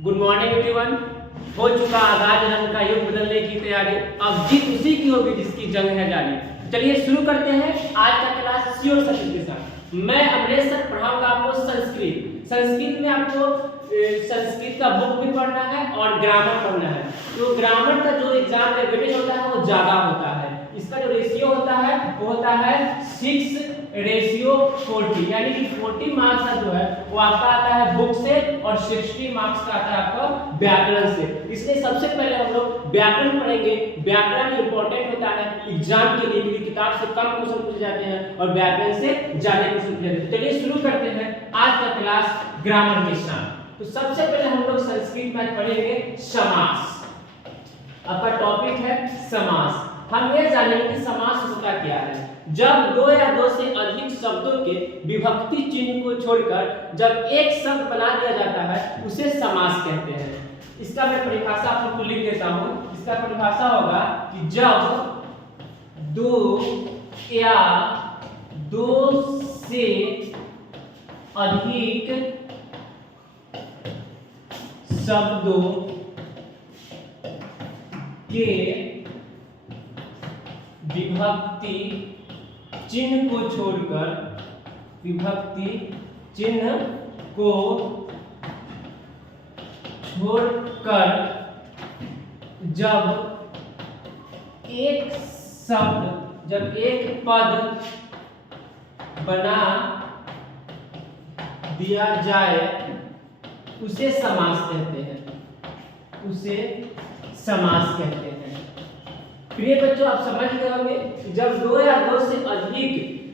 Good morning everyone. हो चुका आगाज रंग का युग बदलने की तैयारी, अब जीत उसी की होगी जिसकी जंग है जारी। चलिए शुरू करते हैं आज का क्लास सी और सचिन के साथ। मैं अमरेश सर पढ़ाऊंगा आपको संस्कृत में आपको संस्कृत का बुक भी पढ़ना है और ग्रामर पढ़ना है। तो ग्रामर का जो एग्जाम में वेटेज होता है वो ज्यादा होता है। इसका जो रेशियो होता है वो होता है 6:40, यानी कि 40 मार्क्स का जो है वो आपका आता है बुक से और 60 मार्क्स का आता है आपका व्याकरण से। इसलिए सबसे पहले हम लोग व्याकरण पढ़ेंगे। व्याकरण इंपॉर्टेंट होता है एग्जाम के लिए, क्योंकि किताब से कम क्वेश्चन पूछे जाते हैं और व्याकरण से ज्यादा क्वेश्चन पूछे जाते हैं। चलिए शुरू करते हैं आज का क्लास ग्रामर के साथ। तो सबसे पहले हम लोग संस्कृत में पढ़ेंगे समास। आपका टॉपिक है समास। हम ये जानेंगे कि समास होता क्या है। जब दो या दो से अधिक शब्दों के विभक्ति चिन्ह को छोड़कर जब एक शब्द बना दिया जाता है उसे समास कहते हैं। इसका मैं परिभाषा आपको लिख देता हूं। इसका परिभाषा होगा कि जब दो या दो से अधिक शब्दों के विभक्ति चिन्ह को छोड़कर जब एक पद बना दिया जाए उसे समास कहते हैं। प्रिय बच्चों, आप समझ गए होंगे कि जब दो या दो से अधिक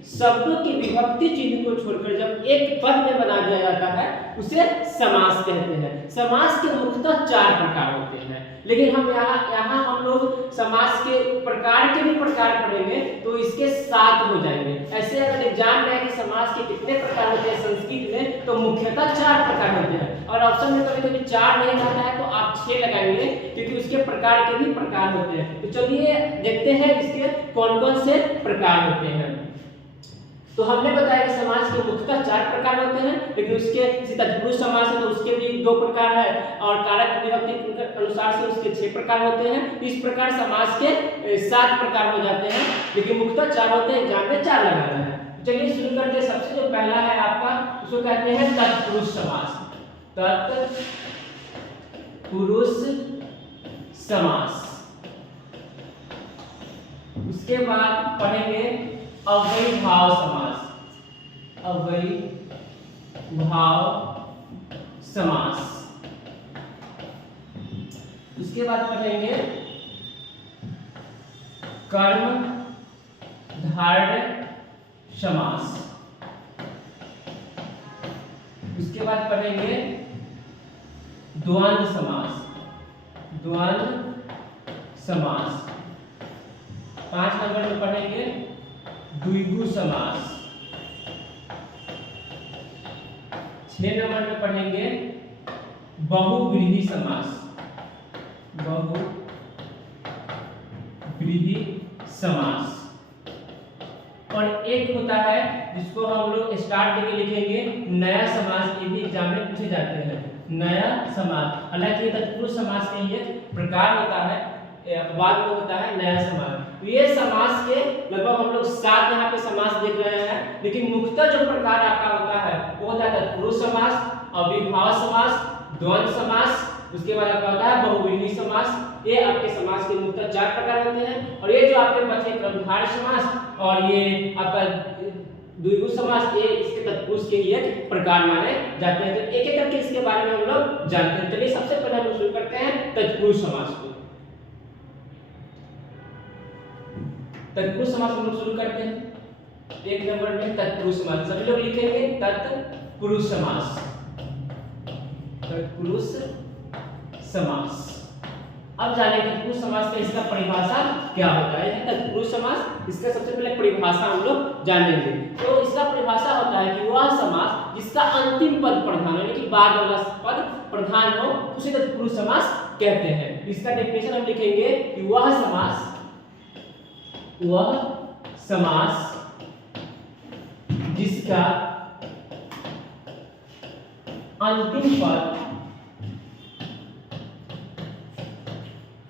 शब्दों के विभक्ति चिन्ह को छोड़कर जब एक पद में बना दिया जाता है उसे समास कहते हैं। समास के मुख्यतः 4 प्रकार होते हैं, लेकिन हम यहाँ हम लोग समास के प्रकार के भी प्रकार पढ़ेंगे तो इसके 7 हो जाएंगे। ऐसे अगर एग्जाम में है कि समास के कितने प्रकार होते हैं संस्कृत में, तो मुख्यतः 4 प्रकार होते हैं। और ऑप्शन में कभी कभी 4 नहीं आता है तो आप 6 लगाएंगे, क्योंकि उसके प्रकार के भी प्रकार होते हैं। तो चलिए देखते हैं इसके कौन कौन से प्रकार होते हैं। तो हमने बताया कि समास के मुख्यतः 4 प्रकार होते हैं, लेकिन उसके तत्पुरुष समास है तो उसके भी 2 प्रकार है और कारक विभक्ति के अनुसार से उसके 6 प्रकार होते हैं। इस प्रकार समास के 7 प्रकार हो जाते हैं, लेकिन मुख्यतः 4 होते हैं। एग्जाम में 4 लगाना है। चलिए शुरू करते हैं। सबसे जो पहला है आपका, उसको कहते हैं तत्पुरुष समास। तत्पुरुष समास। उसके बाद पढ़ेंगे अव्ययीभाव समास। उसके बाद पढ़ेंगे कर्म धारय समास। उसके बाद पढ़ेंगे द्वंद्व समास। 5 नंबर में पढ़ेंगे द्विगु समास। 6 नंबर में पढ़ेंगे बहुव्रीहि समास। और एक होता है जिसको हम लोग स्टार्ट देके लिखेंगे नया समास। ये भी एग्जाम में पूछे जाते हैं, नया समास। हालांकि तत्पुरुष समास के एक प्रकार होता है, बाद में होता है नया समास। तो ये समास के लगभग हम लोग 7 यहाँ पे समास देख रहे हैं, लेकिन मुख्यतः जो प्रकार आपका होता है वो होता है तत्पुरुष समास, अव्ययीभाव समास, द्वंद्व समास। उसके बाद आपका होता है बहुव्रीहि समास। ये आपके समास के मुख्यतः 4 प्रकार होते हैं। और ये जो आपके बचे कर्मधारय समास और ये आपका द्विगु समास, ये इसके तत्पुरुष के एक प्रकार माने जाते हैं। तो एक एक करके इसके बारे में हम लोग जानते हैं। चलिए सबसे पहले हम शुरू करते हैं तत्पुरुष समास को। तत्पुरुष समास हम लोग शुरू करते हैं। 1 नंबर में तत्पुरुष समास। सभी लोग लिखेंगे तत्पुरुष समास। अब जानेंगे तत्पुरुष समास का इसका परिभाषा क्या होता है। तत्पुरुष समास, इसका सबसे पहले परिभाषा हम लोग जानेंगे। तो इसका परिभाषा होता है कि वह समास जिसका अंतिम पद प्रधान, यानी कि बाद वाला पद प्रधान हो, उसे तत्पुरुष समास कहते हैं। इसका डेफिनेशन हम लिखेंगे कि वह समास जिसका अंतिम पद